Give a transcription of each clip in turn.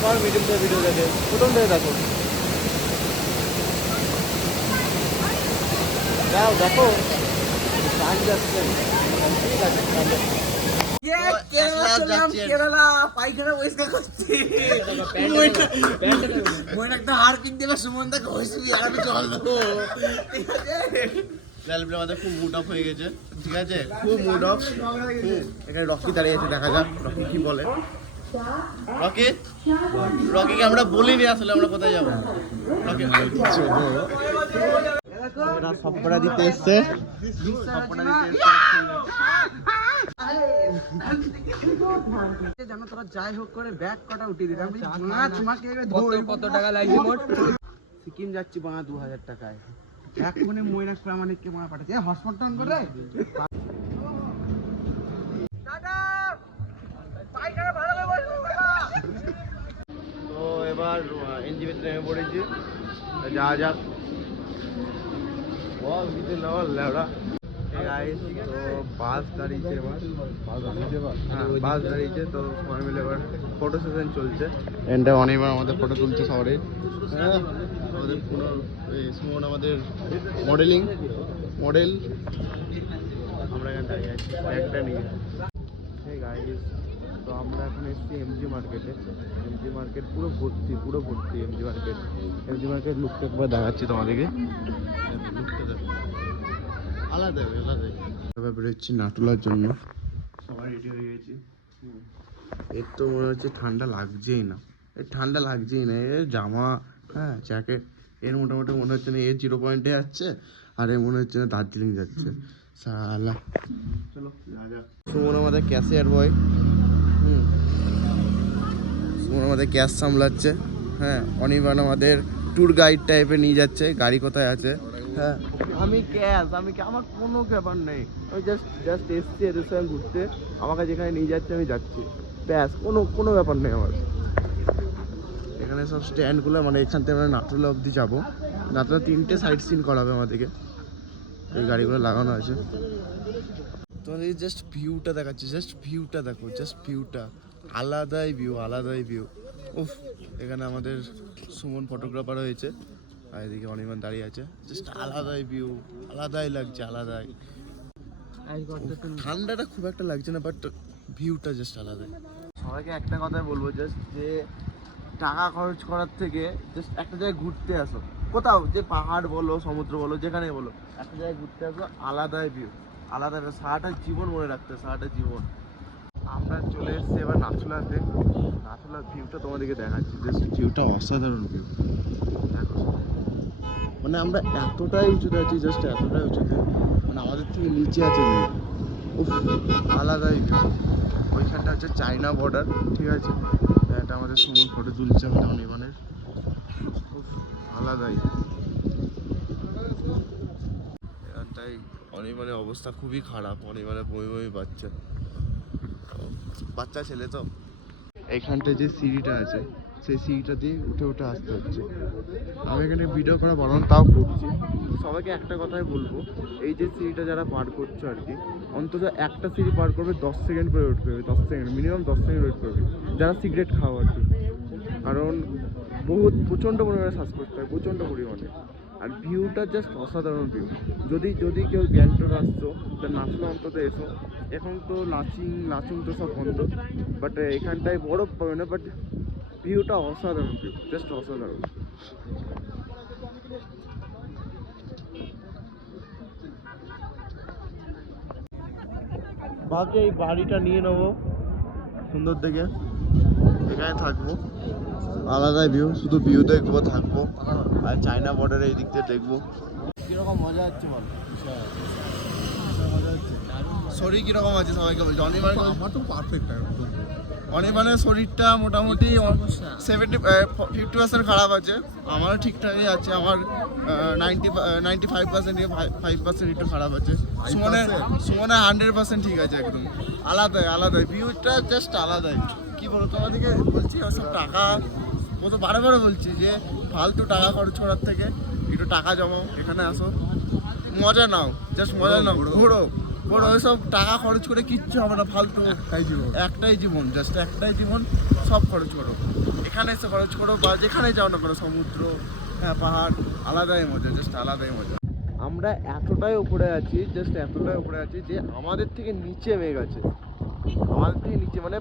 আবার মিডিল থেকে ভিডিও দেখে, প্রথম থেকে দেখো, যাও দেখো গান যাচ্ছে, ঠিক আছে কেরালা পায়খানা পরিষ্কার করছি। একটা হার কিনতে হবে, সুমন দা ঘষবি আর আমি জল দেবো, ঠিক আছে? আমাদের খুব মুড অফ হয়ে গেছে, ঠিক আছে, খুব মুড অফ। এখানে রকি দাঁড়িয়ে আছে, দেখা যাক রকি কি বলে। রকি, রকিকে আমরা বলিনি আসলে আমরা কোথায় যাবো। রকি এরা সবকটা দিতে এসছে, জানো তোরা যাই হোক করে ব্যাগ কটা উঠিয়ে দিলাম। কত টাকা লাগছে মোট? সিকিম যাচ্ছি বাঙা 2000 টাকায়। এক মনে ময়নাক প্রামাণিককে মারা পাঠাচ্ছে হসপিটাল অন করে। তো এবার এনজিপিতে নেমে পড়েছি, যাওয়া যাক। বল দিতে নেওয়ার লেবড়া। তো বাস দাঁড়িয়েছে, এবার বাস দাঁড়িয়েছে, তো সবাই মিলে এবার ফটো সেশন চলছে। এন্ডে অনেকবার আমাদের ফটো তুলছে শহরে। হ্যাঁ, আমাদের সুমন আমাদের মডেল। আমরা এখানে দাঁড়িয়ে আছি ব্যাগটা নিয়ে। তো আমরা এখন এসেছি এমজি মার্কেটে। এমজি মার্কেট পুরো ভর্তি এমজি মার্কেট লুকটা একবার দেখাচ্ছি তোমাদেরকে। লুকটা দেখো, আলাদা। এবার বেরোচ্ছি নাটুলার জন্য, সবাই রেডি হয়ে গেছি। এর তো মনে হচ্ছে ঠান্ডা লাগছেই না, এর জামা, হ্যাঁ জ্যাকেট, এর মোটামুটি মনে হচ্ছে না এর 0 পয়েন্টে যাচ্ছে, আর এর মনে হচ্ছে না দার্জিলিং যাচ্ছে। সালা চলো যা। সুমন আমাদের ক্যাশিয়ার বয়, সুমন আমাদের ক্যাশ সামলাচ্ছে। হ্যাঁ, অনির্বাণ আমাদের ট্যুর গাইড টাইপের নিয়ে যাচ্ছে, গাড়ি কোথায় আছে। হ্যাঁ, আমি আমার কোনো ব্যাপার নেই, আমি জাস্ট এসছি এদের সঙ্গে ঘুরতে, আমাকে যেখানে নিয়ে যাচ্ছে আমি যাচ্ছি, ব্যাস, কোনো ব্যাপার নেই আমার। এখানে সব স্ট্যান্ডগুলো, মানে এখান থেকে আমরা নাটুলা অবধি যাবো। নাটুলা 3টে সাইড সিন করাবে আমাদেরকে, এই গাড়িগুলো লাগানো আছে। তোমাদের জাস্ট ভিউটা দেখাচ্ছি, ভিউটা দেখো, ভিউটা আলাদাই ভিউ। উফ, এখানে আমাদের সুমন ফটোগ্রাফার হয়েছে, আর এদিকে অনির্বাণ দাঁড়িয়ে আছে। জাস্ট আলাদাই ভিউ, আলাদাই লাগছে। ঠান্ডাটা খুব একটা লাগছে না, বাট ভিউটা জাস্ট আলাদাই। সবাইকে একটা কথাই বলবো, জাস্ট যে টাকা খরচ করার থেকে জাস্ট একটা জায়গায় ঘুরতে আসো, কোথাও, যে পাহাড় বলো, সমুদ্র বলো, যেখানে বলো, একটা জায়গায় ঘুরতে আসো, আলাদাই ভিউ। সারাটা জীবন মনে রাখতে, সারাটা জীবন। আমরা চলে এসেছি এবার নাথুলাতে। নাথুলার ভিউটা তোমাদেরকে দেখাচ্ছি, জাস্ট ভিউটা অসাধারণ ভিউ। দেখো, মানে আমরা এতটাই উঁচুতে আছি, মানে আমাদের থেকে নিচে আছে মেয়ে। উফ, আলাদাই ভিউ। ওইখানটা হচ্ছে চায়না বর্ডার, ঠিক আছে। এটা আমাদের সুমন ফটো তুলছে অনির্বাণের। উফ, আলাদাই। তাই অনির্বাণের অবস্থা খুবই খারাপ, অনির্বাণের বমি বাচ্চা ছেলে তো। এইখানটা যে সিঁড়িটা আছে, সেই সিঁড়িটা দিয়ে উঠে আসতে হচ্ছে। আমি এখানে ভিডিও করা বানানো তাও করছি। সবাইকে একটা কথাই বলবো, এই যে সিঁড়িটা যারা পার করছো আর কি, অন্তত একটা সিঁড়ি পার করবে 10 সেকেন্ড করে ওয়েট করবে, 10 সেকেন্ড, মিনিমাম 10 সেকেন্ড ওয়েট করবে, যারা সিগারেট খাও আর কি। কারণ প্রচণ্ড পরিমাণে শ্বাসকষ্ট হয়, প্রচণ্ড পরিমাণে। আর ভিউটা জাস্ট অসাধারণ ভিউ। যদি কেউ গ্যাংটক আসছো, তা নাচলে অন্তত এসো। এখন তো লাচুং তো সব বন্ধ, বাট এখানটায় বরফ পাবে না, বাট ভিউটা অসাধারণ, জাস্ট অসাধারণ। ভাবছি এই বাড়িটা নিয়ে নেবো, সুন্দর দেখে, এখানে থাকবো, আলাদাই ভিউ, শুধু ভিউ দেখবো, থাকবো, আর চায়না বর্ডারে এই দিক দিয়ে দেখবো। কিরকম মজা হচ্ছে বল? শরীর কিরকম আছে সবাইকে বলছি। আমার তো পারফেক্ট। অনির্বাণের শরীরটা মোটামুটি 50% খারাপ আছে, আমারও ঠিকঠাকই আছে। আমার 95% 5% একটু খারাপ আছে। সুমনে 100% ঠিক আছে, একদম আলাদাই ভিউটা, জাস্ট আলাদাই। কি বলো তোমাদেরকে বলছি, ওসব টাকা, ও তো বারে বলছি যে ফালতু টাকা খরচ করার থেকে একটু টাকা জমাও, এখানে আসো, মজা নাও, জাস্ট মজা নাও, ঘোরো, বড় ওইসব টাকা খরচ করে কিচ্ছু হবে না, ফালতু। একটাই জীবন, জাস্ট একটাই জীবন, সব খরচ করো, এখানে এসে খরচ করো বা যেখানে যাও না করো, সমুদ্র, হ্যাঁ পাহাড়, আলাদাই মজা, জাস্ট আলাদাই মজা। আমরা এতটাই উপরে আছি, জাস্ট এতটাই উপরে আছি যে আমাদের থেকে নিচে মেঘ আছে, আমাদের থেকে নিচে, মানে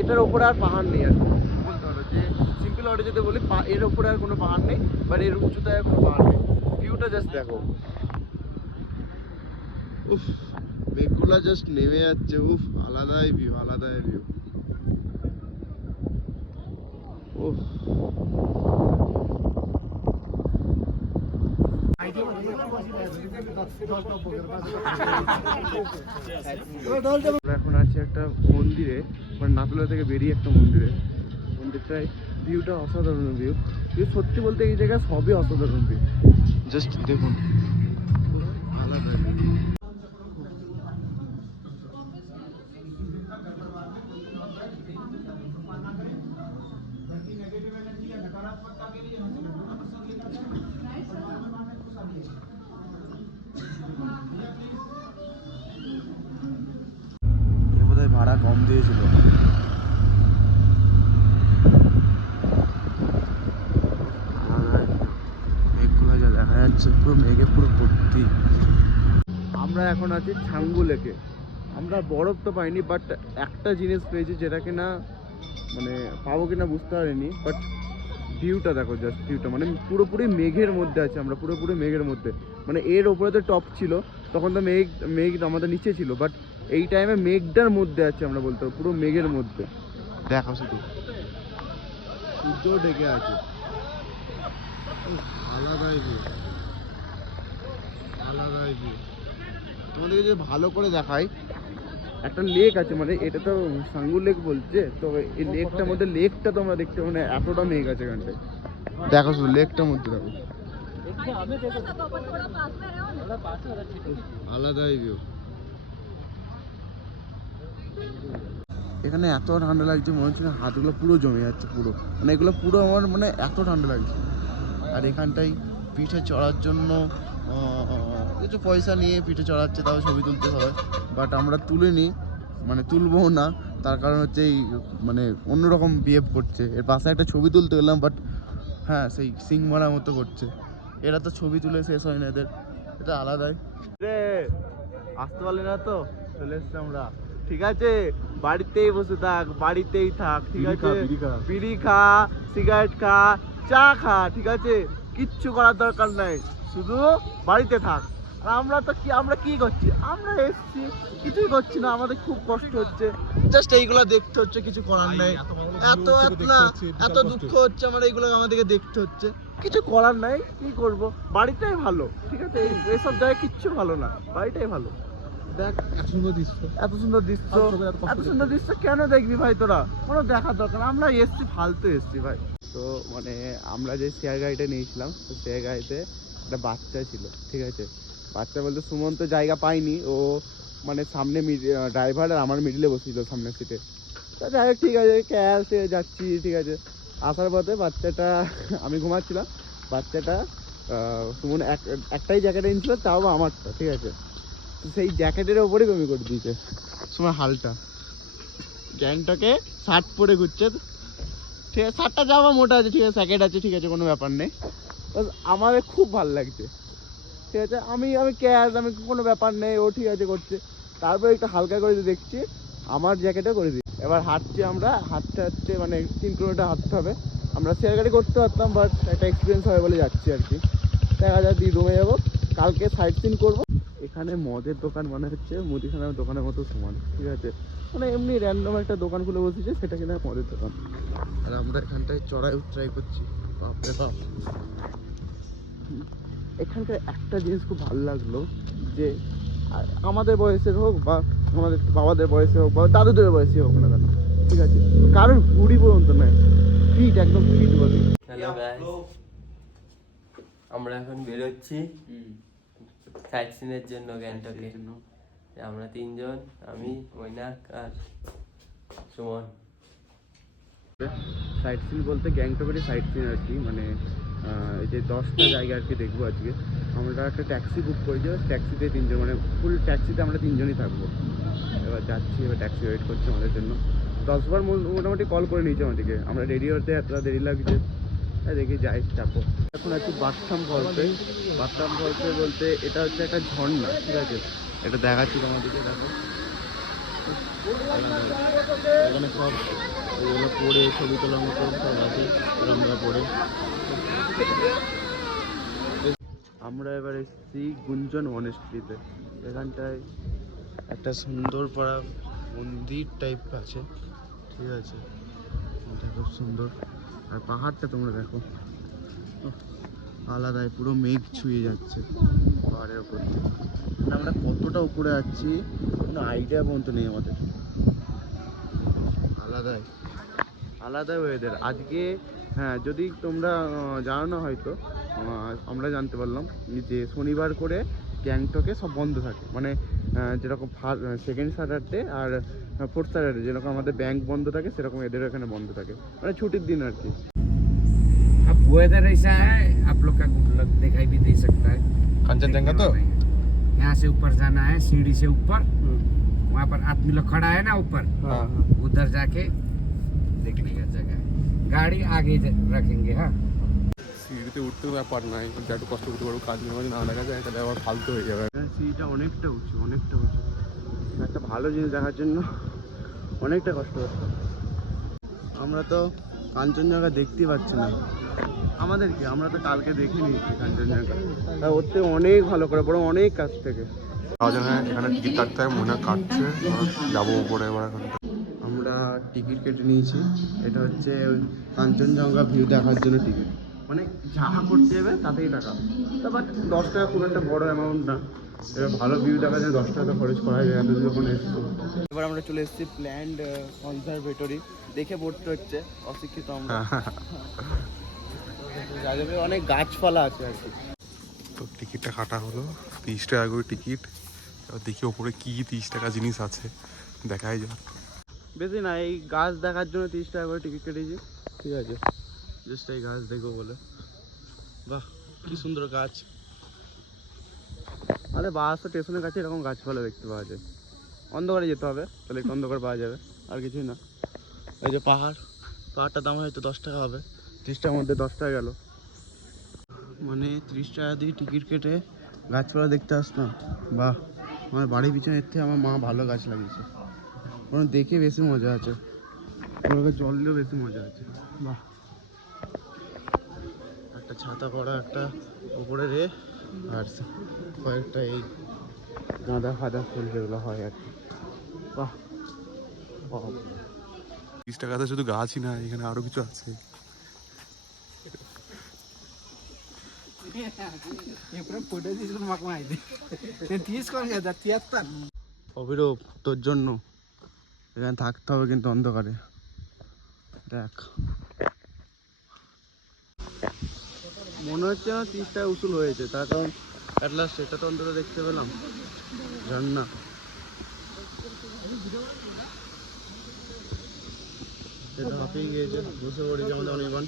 এটার উপরে আর পাহাড় নেই আর কি বলতে পারো। যে সিম্পল ওয়ার্ডে যদি বলি, এর উপরে আর কোনো পাহাড় নেই, বাট এর উচ্চতায় আর কোনো পাহাড় নেই। ভিউটা জাস্ট দেখো, উফ, মেঘগুলা জাস্ট নেমে যাচ্ছে, উফ, আলাদাই ভিউ, আলাদাই ভিউ, উফ। আমরা এখন আছি একটা মন্দিরে, মানে নাতুলা থেকে বেরিয়ে একটা মন্দিরে। মন্দিরটায় ভিউটা অসাধারণ ভিউ, সত্যি বলতে এই জায়গায় সবই অসাধারণ ভিউ, জাস্ট দেখুন, আলাদা view। বোধহয় ভাড়া কম দিয়েছিল। মেঘগুলো যা দেখা যাচ্ছে, পুরো মেঘে পুরো ভর্তি। আমরা এখন আছি ছাঙ্গু লেকে। আমরা বরফ তো পাইনি, বাট একটা জিনিস পেয়েছি যেটা কিনা মানে পাবো কিনা বুঝতে পারিনি, বাট ভিউটা দেখো, জাস্ট ভিউটা, মানে পুরোপুরি মেঘের মধ্যে আছে আমরা, পুরোপুরি মেঘের মধ্যে। মানে এর ওপরে তো টপ ছিল, তখন তো মেঘ আমাদের নিচে ছিল, বাট এই টাইমে মেঘটার মধ্যে আছে আমরা বলতে পারবো, পুরো মেঘের মধ্যে। দেখো শুধু সূর্য ঢেকে আছে, আলাদাই ভিউ, আলাদাই ভিউ। তোমাদেরকে যদি ভালো করে দেখাই, একটা লেক আছে, মানে এটা তো সাঙ্গু লেক বলছে, তো এই লেকটার মধ্যে, লেকটা তোমরা দেখতে, মানে এতটা মেঘ আছে এখানটায়। দেখো শুধু লেকটার মধ্যে দেখো, আলাদাই ভিউ। এখানে এত ঠান্ডা লাগছে, মনে হচ্ছে না হাতগুলো পুরো জমে যাচ্ছে, পুরো, মানে এগুলো পুরো আমার, মানে এত ঠান্ডা লাগছে। আর এখানটায় পিঠে চড়ার জন্য কিছু পয়সা নিয়ে পিঠে চড়াচ্ছে, তাও ছবি তুলতে হবে, বাট আমরা তুলিনি, মানে তুলবো না, তার কারণ হচ্ছে এই মানে অন্যরকম বিহেভ করছে। এর পাশে একটা ছবি তুলতে গেলাম, বাট হ্যাঁ সেই সিং মারার মতো করছে। এরা তো ছবি তুলে শেষ হয় না এদের, এটা আলাদাই। রে আসতে পারলি না তো, চলে এসছি আমরা, ঠিক আছে? বাড়িতেই বসে থাক, বাড়িতেই থাক, ঠিক আছে? বিড়ি খা, সিগারেট খা, চা খা, ঠিক আছে? কিচ্ছু করার দরকার নাই, শুধু বাড়িতে থাক। আর আমরা কি করছি? আমরা এসছি, কিছুই করছি না, আমাদের খুব কষ্ট হচ্ছে, জাস্ট এইগুলো দেখতে হচ্ছে, কিছু করার নেই। এত দুঃখ হচ্ছে আমার, এইগুলো আমাদেরকে দেখতে হচ্ছে, কিছু করার নাই, কি করব? বাড়িটাই ভালো, ঠিক আছে? এইসব জায়গায় কিচ্ছু ভালো না, বাড়িটাই ভালো। দেখ এত সুন্দর দৃশ্য কেন দেখবি ভাই তোরা? কোনো দেখার দরকার, আমরা এসছি ফালতু এসছি ভাই। তো মানে আমরা যে শেয়ার গাড়িটা নিয়েছিলাম, তো শেয়ার গাড়িতে একটা বাচ্চা ছিল, ঠিক আছে? বাচ্চা বলতে সুমন তো জায়গা পাইনি, ও মানে সামনে ড্রাইভার আর আমার মিডিলে বসেছিল সামনের সিটে। তা যাই হোক, ঠিক আছে, ক্যাশে যাচ্ছি, ঠিক আছে? আসার পথে বাচ্চাটা, আমি ঘুমাচ্ছিলাম, বাচ্চাটা সুমন একটাই জ্যাকেট এনেছিল, তাও আমারটা, ঠিক আছে? সেই জ্যাকেটের ওপরেই বমি করে দিয়েছে তোমার হালটা। গ্যাংটকে শার্ট পরে ঘুরছে, ঠিক আছে? শার্টটা জামা মোটা আছে, ঠিক আছে, জ্যাকেট আছে, ঠিক আছে, কোনো ব্যাপার নেই। আমাদের খুব ভালো লাগছে, ঠিক আছে? আমি ক্যাশ, আমি কোনো ব্যাপার নেই, ও ঠিক আছে করছে। তারপরে একটু হালকা করে দেখছি, আমার জ্যাকেটে করে দিই। এবার হাঁটছি আমরা, হাঁটতে মানে 3 কিলোমিটার হাঁটতে হবে। আমরা শেয়ার গাড়ি করতে পারতাম, বাট একটা এক্সপিরিয়েন্স হবে বলে যাচ্ছি আর কি। দেখা যায় রুমে যাবো, কালকে সাইট সিন করবো। এখানে মদের দোকান মনে হচ্ছে মুদিখানার দোকানের মতো সমান, ঠিক আছে? মানে এমনি র্যান্ডম একটা দোকান খুলে বসেছে, সেটা কিনা মদের দোকান। আর আমরা এখানটায় চড়াই উতরাই করছি, বাপরে বাপ। এখানকার একটা জিনিস খুব ভালো লাগলো, যে আমাদের বয়সের হোক বা আমাদের বাবাদের বয়সে হোক বা দাদুদের বয়সে হোক না কেন, ঠিক আছে, কারোর ভুড়ি পর্যন্ত নয়, ফিট, একদম ফিট বডি। হ্যালো গাইস, আমরা এখন বেরোচ্ছি সাইট সিনের জন্য গ্যাংটকে। আমরা 3 জন, আমি, মৈনাক আর সুমন। সাইট সিন বলতে গ্যাংটকেরই সাইট সিন আর কি, মানে এই যে 10টা জায়গা আর কি দেখবো আজকে। আমরা একটা ট্যাক্সি বুক করেছি, ট্যাক্সিতে 3 জন, মানে ফুল ট্যাক্সিতে আমরা 3 জনই থাকবো। এবার যাচ্ছি, এবার ট্যাক্সি ওয়েট করছে আমাদের জন্য। 10 বার মোটামুটি কল করে নিয়েছে আমাদেরকে, আমরা রেডি হতে এতটা দেরি লাগছে। দেখি যাই, চাপো। এখন আছি বাথটাব ফলসে। বাথটাব ফলসে বলতে এটা হচ্ছে একটা ঝর্ণা, ঠিক আছে? এটা দেখাচ্ছি তোমাদেরকে, দেখো এখানে সব এগুলো পড়ে ছবি তোলার মতো সব আছে, আমরা পড়ে। আমরা এবার এসেছি গুঞ্জন মনেস্ট্রিতে। এখানটায় একটা সুন্দর পাড়া মন্দির টাইপ আছে, ঠিক আছে? এটা খুব সুন্দর। আর পাহাড়টা তোমরা দেখো, আলাদাই, পুরো মেঘ ছুঁয়ে যাচ্ছে পাহাড়ের ওপর দিয়ে। আমরা কতটা উপরে যাচ্ছি কোনো আইডিয়া পর্যন্ত নেই আমাদের। আলাদাই আলাদাই ওয়েদার আজকে। হ্যাঁ, যদি তোমরা জানো হয়তো, আমরা জানতে পারলাম যে শনিবার করে গ্যাংটকে সব বন্ধ থাকে, মানে যেরকম সেকেন্ড স্যাটারডে আর 4th স্যাটারডে যেরকম আমাদের ব্যাংক বন্ধ থাকে, সেরকম এদের এখানে বন্ধ থাকে, মানে ছুটির দিন আর কি। अब वेदर ऐसा है, आप लोग का दिखाई भी दे सकता है कंचनजंगा तो यहाँ से ऊपर जाना है, सीढ़ी से ऊपर, वहाँ पर आदमी लोग खड़ा है ना ऊपर, हाँ उधर जाके देखने का जगह है। गाड़ी आगे रखेंगे। हाँ, সিঁড়িতে উঠতে ব্যাপার নাই, যা একটু কষ্ট করতে পারবো, কাজ নেওয়া না দেখা যায় তাহলে আবার ফালতু হয়ে যাবে। হ্যাঁ, সিঁড়িটা অনেকটা উঁচু, অনেকটা উঁচু। একটা ভালো জিনিস দেখার জন্য অনেকটা কষ্ট করতে হবে। আমরা তো কাঞ্চনজঙ্ঘা দেখতেই পাচ্ছি না। আমাদেরকে, আমরা তো কালকে দেখে নিয়েছি কাঞ্চনজঙ্ঘা, তা ওর থেকে অনেক ভালো করে, বড় অনেক কাছ থেকে। এখানে টিকিট কাটতে হয়, মনে কাটছে, যাবো উপরে এবার। এখন আমরা টিকিট কেটে নিয়েছি। এটা হচ্ছে কাঞ্চনজঙ্ঘা ভিউ দেখার জন্য টিকিট, মানে যা করতে যাবে তাতেই টাকা। তা বাট 10 টাকা খুব একটা বড় অ্যামাউন্ট না। এবার ভালো ভিউ দেখার জন্য 10 টাকা খরচ করা যায়, এত যখন এসছি। এবার আমরা চলে এসেছি প্ল্যান্ড কনজারভেটরি। দেখে পড়তে হচ্ছে, অশিক্ষিত আমরা। যাবে অনেক গাছপালা আছে আর কি। তো টিকিটটা কাটা হলো, 30 টাকা করে টিকিট। এবার দেখি ওপরে কি 30 টাকা জিনিস আছে, দেখাই যাক। বেশি না, এই গাছ দেখার জন্য 30 টাকা করে টিকিট কেটেছি, ঠিক আছে? জাস্ট এই গাছ দেখবো বলে। বাহ, কি সুন্দর গাছ। আরে বাস তো স্টেশনের কাছে এরকম গাছপালা দেখতে পাওয়া যায়। অন্ধকারে যেতে হবে, তাহলে একটু অন্ধকার পাওয়া যাবে, আর কিছুই না। এই যে পাহাড়টার দাম হয়তো 10 টাকা হবে। 30 টাকার মধ্যে 10 টাকা গেল, মানে 30 টাকা দিয়ে টিকিট কেটে গাছপালা দেখতে আসলাম। বাহ, আমার বাড়ির পিছনে এর থেকে আমার মা ভালো গাছ লাগিয়েছে, কারণ দেখে বেশি মজা আছে, ওর জল দিলেও বেশি মজা আছে। বাহ, একটা ছাতা করা, একটা উপরে রে, আর কয়েকটা এই গাঁদা ফাঁদা ফুল যেগুলো হয় আর কি। বাহ, 30 টাকাতে শুধু গাছই না, এখানে আরো কিছু আছে। অভিরূপ, তোর জন্য এখানে থাকতে হবে কিন্তু অন্ধকারে। দেখ, মনে হচ্ছে না 30 টাকা উসুল হয়েছে, তার কারণ অ্যাট লাস্ট এটা তো অন্তত দেখতে পেলাম, ঝর্ণা। সেটা হাঁপিয়ে গিয়েছে, বসে পড়েছে আমাদের অনেকক্ষণ।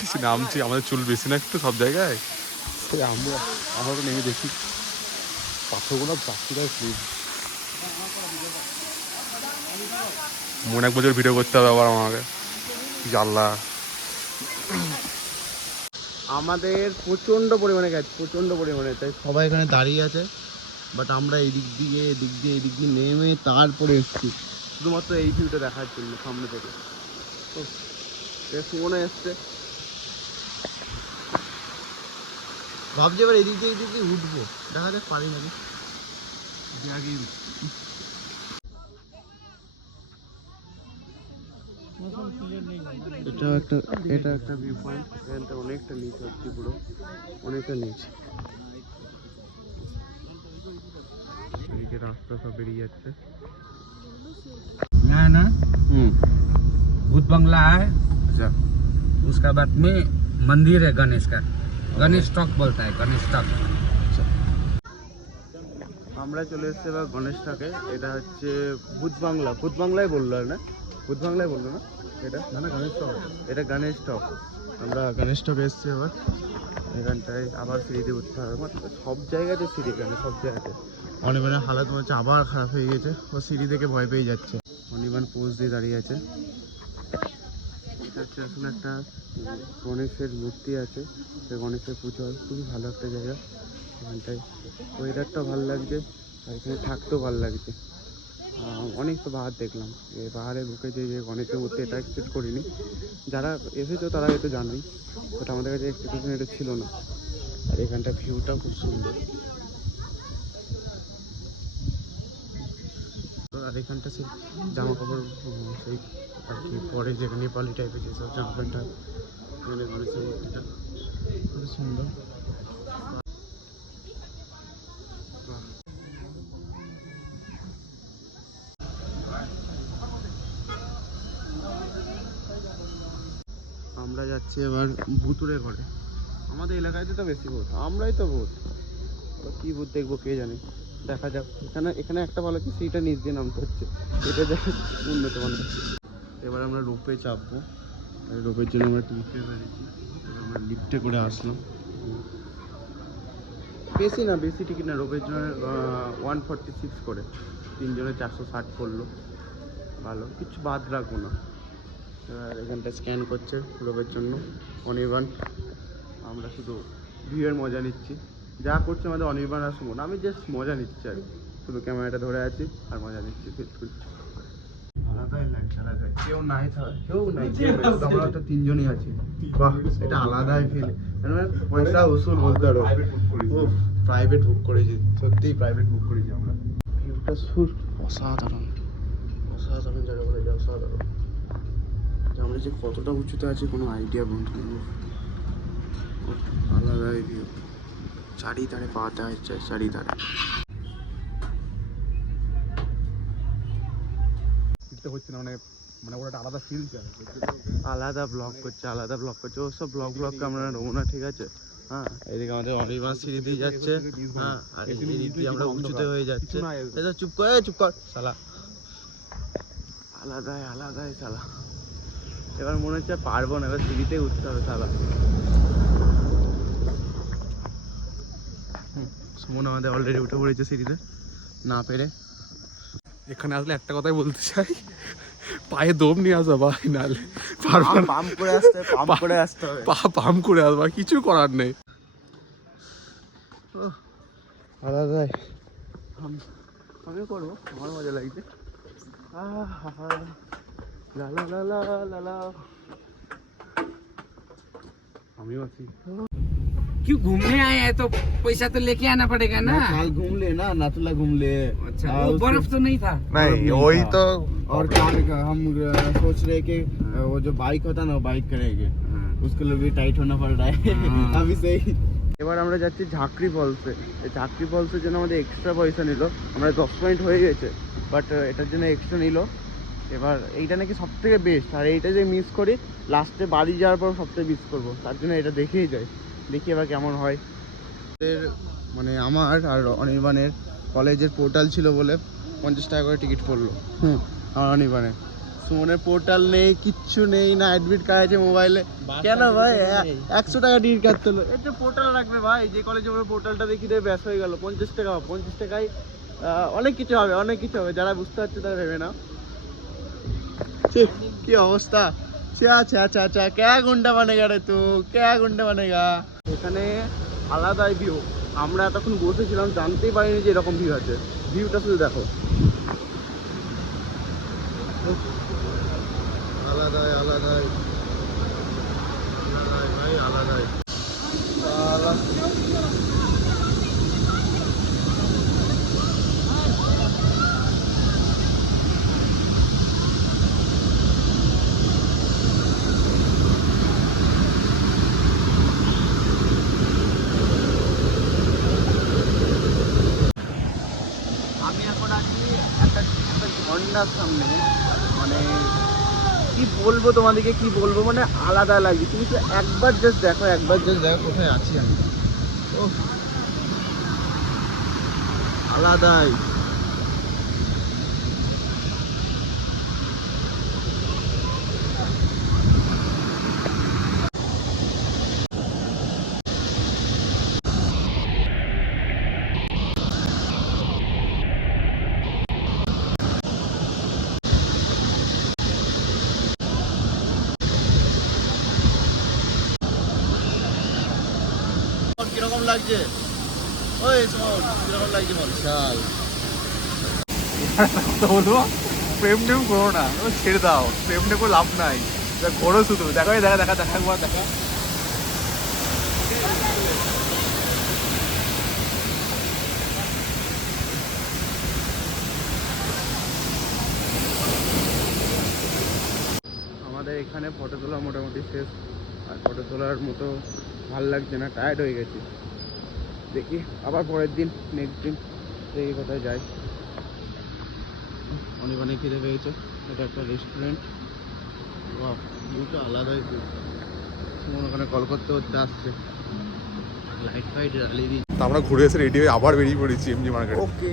কিছু নামছি, আমাদের চুল বেশি না একটু সব জায়গায়। আমরা তো নেমে দেখি পাথরগুলো প্রাকৃতিক ক্লিপ। মনে এক বছর ভিডিও করতে হবে আবার আমাকে, জানলা। আমাদের প্রচণ্ড পরিমাণে গাছ, প্রচণ্ড পরিমাণে, তাই সবাই এখানে দাঁড়িয়ে আছে। বাট আমরা এদিক দিয়ে নেমে তারপরে এসছি শুধুমাত্র এই ভিউটা দেখার জন্য সামনে থেকে। সুমনে এসছে, ভাবছি এবার এদিক দিয়ে উঠবো, দেখা যাক পারি নাকি। এটা একটা ভিউ পয়েন্ট, এখানটা অনেকটা নিচ হচ্ছে, পুরো অনেকটা নিচ। এদিকে রাস্তা সব বেরিয়ে যাচ্ছে। यहाँ ना भूत बंगला है, আচ্ছা, उसका बाद में मंदिर है गणेश का, गणेश टॉक बोलता है, गणेश टॉक। আমরা চলে এসেছি এবার গণেশটাকে। এটা হচ্ছে ভূত বাংলায় বললো না, ভূত বাংলায় বললো না, এটা না গণেশ টক, এটা গণেশ টক। আমরা গণেশ টপে এসেছি আবার, এখানটায় আবার সিঁড়িতে উঠতে হবে, মানে সব জায়গাতে সিঁড়ি, এখানে সব জায়গাতে। অনির্বাণের হালাত মনে হচ্ছে আবার খারাপ হয়ে গেছে, ও সিঁড়ি থেকে ভয় পেয়ে যাচ্ছে। অনির্বাণ পোজ দিয়ে দাঁড়িয়ে আছে। এটা হচ্ছে আসলে একটা গণেশের মূর্তি আছে, সে গণেশের পুজো হয়, খুবই ভালো একটা জায়গা। এখানটায় ওয়েদারটাও ভালো লাগছে, আর এখানে থাকতেও ভালো লাগছে। অনেক তো পাহাড় দেখলাম, এই পাহাড়ের বুকে যে গণেশের মূর্তি, এটা এক্সপেক্ট করিনি। যারা এসেছো তারা হয়তো জানোই, বাট আমাদের কাছে এক্সপেকটেশন এটা ছিল না। আর এখানটা ভিউটাও খুব সুন্দর। আর এখানটা সেই জামা কাপড় সেই আর কি পরে যে নেপালি টাইপের যেসব জামা প্যান্ট হয়, এখানে গণেশের মূর্তিটা খুব সুন্দর। আমরা যাচ্ছি এবার ভুতুরে ঘরে। আমাদের এলাকায় তো বেশি ভূত, আমরাই তো ভূত, কি ভূত দেখবো কে জানে, দেখা যাক। এখানে একটা ভালো কি, সেইটা নিচ দিয়ে নামতে হচ্ছে, এটা যা উন্নত মানের। এবার আমরা রোপে চাপবো, রোপের জন্য আমরা লিফটে বেরিয়েছি, আমরা লিফটে করে আসলাম। বেশি না, বেশি টিকিট না, রোপের জন্য 146 করে, 3 জনের 460 পড়লো। ভালো, কিছু বাদ রাখবো না। আর এখানটা স্ক্যান করছে রোপের জন্য অনির্বাণ, আমরা শুধু ভিউয়ের মজা নিচ্ছি। যা করছে আমাদের অনির্বাণ আর সুমন, আমি জাস্ট মজা নিচ্ছি আর কি, শুধু ক্যামেরাটা ধরে আছি আর মজা নিচ্ছি। আলাদাই লাগছে, আলাদাই, কেউ নাই, কেউ নাই, আমরা তো 3 জনই আছি। বাহ, এটা আলাদাই ফিল, মানে পয়সা উসুল বলতে পারো। ও প্রাইভেট বুক করেছি, সত্যিই প্রাইভেট বুক করেছি আমরা। ভিউটা সুর অসাধারণ, অসাধারণ জায়গা বলে যায়, অসাধারণ। আমরা যে কতটা উঁচুতে আছি কোনো আইডিয়া বন্ধু নেই, আলাদাই ভিউ। চারিধারে পাওয়াতে হচ্ছে, চারিধারে হচ্ছে না, মানে ওরা একটা আলাদা ফিল চায়, আলাদা ব্লগ করছে, ওসব ব্লগকে আমরা নেবো না, ঠিক আছে? হ্যাঁ, এদিকে আমাদের অনির্বাণ সিঁড়ি দিয়ে যাচ্ছে, হ্যাঁ, আর এই দিয়ে আমরা উঁচুতে হয়ে যাচ্ছে। চুপ কর শালা, আলাদাই শালা। এবার মনে হচ্ছে পারবো না, এবার সিঁড়িতে উঠতে হবে শালা। সুমন আমাদের অলরেডি উঠে পড়েছে সিঁড়িতে, না পেরে। এখানে আসলে একটা কথাই বলতে চাই, পায়ে দম নিয়ে আসবা ভাই, নাহলে পাম্প করে আসতে হবে। পাম করে আসবা, কিছু করার নেই। আলাদাই, আমিও করবো, আমার মজা লাগছে। আমিও আছি। क्यों घूमने आए हैं तो पैसा तो लेके आना पड़ेगा ना। काल घूम ले ना, नाथुला घूम ले। अच्छा, वो बर्फ तो नहीं था। नहीं, वही तो। और कार हम सोच रहे कि वो जो बाइक होता ना, वो बाइक करेंगे, उसके लिए भी टाइट होना पड़ रहा है अभी से ही। এবার আমরা যাচ্ছি ঝাঁকড়ি ফলসে। এই ঝাঁকড়ি ফলসের জন্য আমাদের এক্সট্রা পয়সা নিল, আমরা 10 পয়েন্ট হয়ে গেছে, বাট এটার জন্য এক্সট্রা নিল। এবার এইটা নাকি সব থেকে বেস্ট, আর এইটা যে মিস করি লাস্টে বাড়ি যাওয়ার পর সব থেকে মিস করবো, তার জন্য এটা দেখেই যাই, দেখি এবার কেমন হয়। মানে আমার আর অনির্বাণের কলেজের পোর্টাল ছিল বলে 50 টাকা করে টিকিট পড়লো। আমার অনির্বাণের, সুমনের পোর্টাল নেই, কিচ্ছু নেই, না অ্যাডমিট কার্ড আছে মোবাইলে। কেন ভাই 100 টাকা টিকিট কাটতে হলো? এটা পোর্টাল রাখবে ভাই, যে কলেজে ওরা পোর্টালটা দেখি দেবে, ব্যাস হয়ে গেল। 50 টাকা, 50 টাকায় অনেক কিছু হবে, অনেক কিছু হবে। যারা বুঝতে পারছে তারা ভেবে না। কি অবস্থা, क्या गुंडा बनेगा रे तू, क्या गुंडा बनेगा। এখানে আলাদাই ভিউ, আমরা এতক্ষণ বসেছিলাম, জানতেই পারিনি যে এরকম ভিউ আছে। ভিউটা শুধু দেখো, আলাদাই ভাই, আলাদাই। আমি এখন আছি একটা ঝর্ণার সামনে, মানে কি বলবো তোমাদেরকে, কি বলবো, মানে আলাদা লাগছে। তুমি তো একবার জাস্ট দেখো, কোথায় আছি আমি। ও আলাদাই। লাগছে? ওই শোন, কিরকম লাগছে বল? শাল কথা বলবো, প্রেম টেম করো না, ও ছেড়ে দাও, প্রেম টেম করে লাভ নাই, ঘোরো শুধু। দেখো দেখা দেখা দেখা একবার দেখা। আমাদের এখানে ফটো তোলা মোটামুটি শেষ, আর ফটো তোলার মতো ভাল লাগছে না, টায়ার্ড হয়ে গেছি। দেখি আবার পরের দিন, নেক্সট দিন দেখি কোথায় যাই। অনেক অনেক খিদে পেয়েছে। এটা একটা রেস্টুরেন্ট, ভিউটা আলাদাই ভিউ। সুমন ওখানে কল করতে করতে আসছে, লাইট ফাইট জ্বালিয়ে দিই। তা আমরা ঘুরে এসে রেডি হয়ে আবার বেরিয়ে পড়েছি এমজি মার্কেট। ওকে,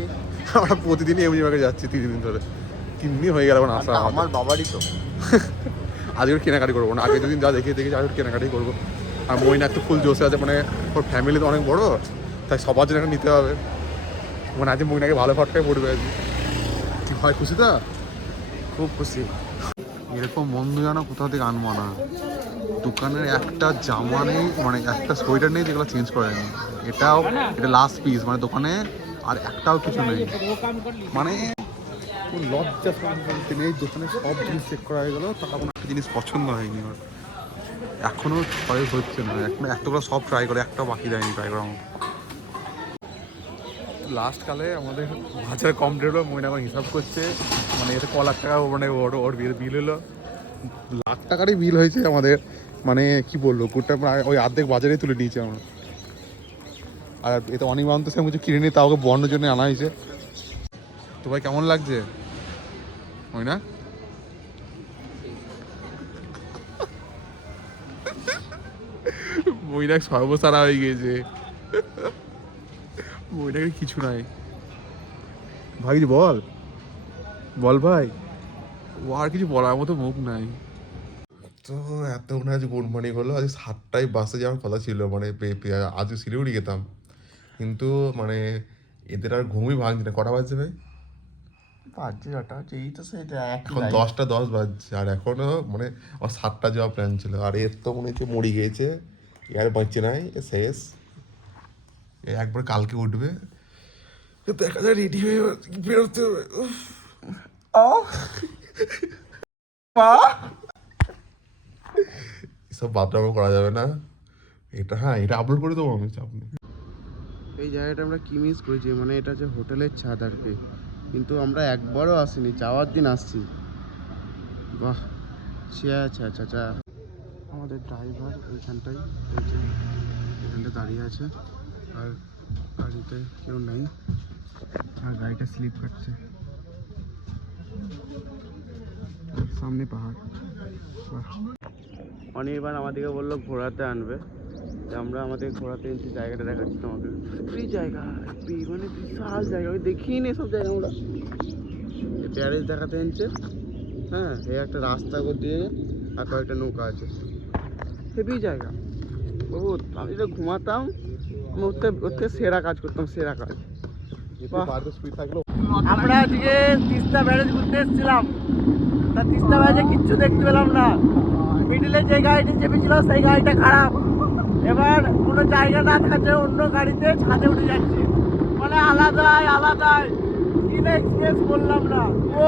আমরা প্রতিদিনই এমজি মার্কেট যাচ্ছি 3 দিন ধরে, 3 দিন হয়ে গেল এখন আসা। আমার বাবারই তো। আজকে কেনাকাটি করবো না, আগে দুদিন যা দেখে দেখেছি আজকে কেনাকাটি করবো। আর মইনাক তো ফুল জোসে আছে, মানে ওর ফ্যামিলি তো অনেক বড়, তাই সবার জন্য একটা নিতে হবে। মানে আজকে মইনাকে ভালো ফটকায় পড়বে আজকে। কি হয়, খুশি তো? খুব খুশি। এরকম বন্ধু জানো কোথাও থেকে আনবো না। দোকানের একটা জামা নেই, মানে একটা সোয়েটার নেই যেগুলো চেঞ্জ করেনি। এটা লাস্ট পিস, মানে দোকানে আর একটাও কিছু নেই। মানে লজ্জা বলতে নেই, দোকানে সব জিনিস চেক করা হয়ে গেলো, তার কোনো একটা জিনিস পছন্দ হয়নি ওর। এখনও চয়েস হচ্ছে না, এখন এতগুলো সব ট্রাই করে, একটাও বাকি দেয়নি ট্রাই করার মতো। লাস্ট কালে আমাদের বাজার কমপ্লিট হলো, মহিনা এখন হিসাব করছে, মানে এতে ক লাখ টাকা মানে ওর বিল হলো, লাখ টাকারই বিল হয়েছে আমাদের। মানে কি বললো, গোটা প্রায় ওই অর্ধেক বাজারে তুলে নিয়েছে আমরা। আর এতে অনেক মানুষ সে কিছু কিনে নিয়ে তা ওকে বর্ণের জন্য আনা হয়েছে। তো ভাই কেমন লাগছে মহিনা? মহিনা সর্বসারা হয়ে গিয়েছে, মহিনাকে কিছু নাই ভাই। বল বল ভাই, ও আর কিছু বলার মতো মুখ নাই। তো এতক্ষণ আজ গুড মর্নিং হলো। আজ 7টায় বাসে যাওয়ার কথা ছিল, মানে আজ শিলিগুড়ি যেতাম, কিন্তু মানে এদের আর ঘুমই ভাঙছে না। কটা বাজছে ভাই? বাজছে যটা হচ্ছে, এই তো সেটা এখন 10টা 10 বাজছে, আর এখনো মানে ওর 7টা যাওয়া প্ল্যান ছিল। আর এর তো মনে হচ্ছে মরি গিয়েছে, আর বাঁচছে নাই, এ শেষ। একবার কালকে উঠবে, দেখা যায় রেডি হয়ে বেরোতে হবে। এসব বাথরুমও করা যাবে না। এটা হ্যাঁ, এটা আপলোড করে দেবো আমি, চাপ নেই। এই জায়গাটা আমরা কি মিস করেছি, মানে এটা যে হোটেলের ছাদ আর কি, কিন্তু আমরা একবারও আসিনি, যাওয়ার দিন আসছি। বাহ, আচ্ছা আচ্ছা আচ্ছা। আমাদের ড্রাইভার এইখানটাই, এই যে এখানটা দাঁড়িয়ে আছে, আর গাড়িতে কেউ নেই, আর গাড়িটা স্লিপ করছে। সামনে পাহাড়। বাহ, অনির্বাণ আমাদেরকে বললো ঘোরাতে আনবে, আমরা আমাদের ঘোরাতে এনেছি। জায়গাটা দেখাচ্ছি তোমাকে, এই জায়গা মানে বিশাল জায়গা, আমি দেখিই নি সব জায়গা। আমরা ব্যারেজ দেখাতে এনেছে, হ্যাঁ, এই একটা রাস্তা দিয়ে আর কয়েকটা নৌকা আছে, হেভি জায়গা বহুত। আমি তো ঘুমাতাম, আমি ওর থেকে সেরা কাজ করতাম, সেরা কাজ। আমরা আজকে তিস্তা ব্যারেজ ঘুরতে এসেছিলাম, তা তিস্তা ব্যারেজে কিচ্ছু দেখতে পেলাম না। মিডিলে যে গাড়িটা চেপেছিল সেই গাড়িটা খারাপ, এবার কোনো জায়গা না থাকছে অন্য গাড়িতে ছাদে উঠে যাচ্ছে, মানে আলাদাই আলাদাই। কিনে এক্সপ্রেস করলাম না, ও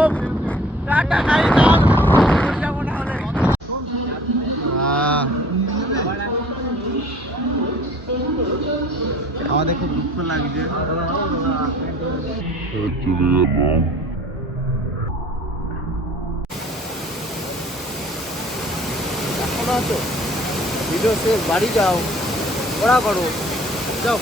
টাটা গাড়ি দাও যাবো না হলে। আমাদের খুব দুঃখ লাগছে, এখনো আছো? ভিডিও শেষ, বাড়ি যাও, ওরা করো, যাও।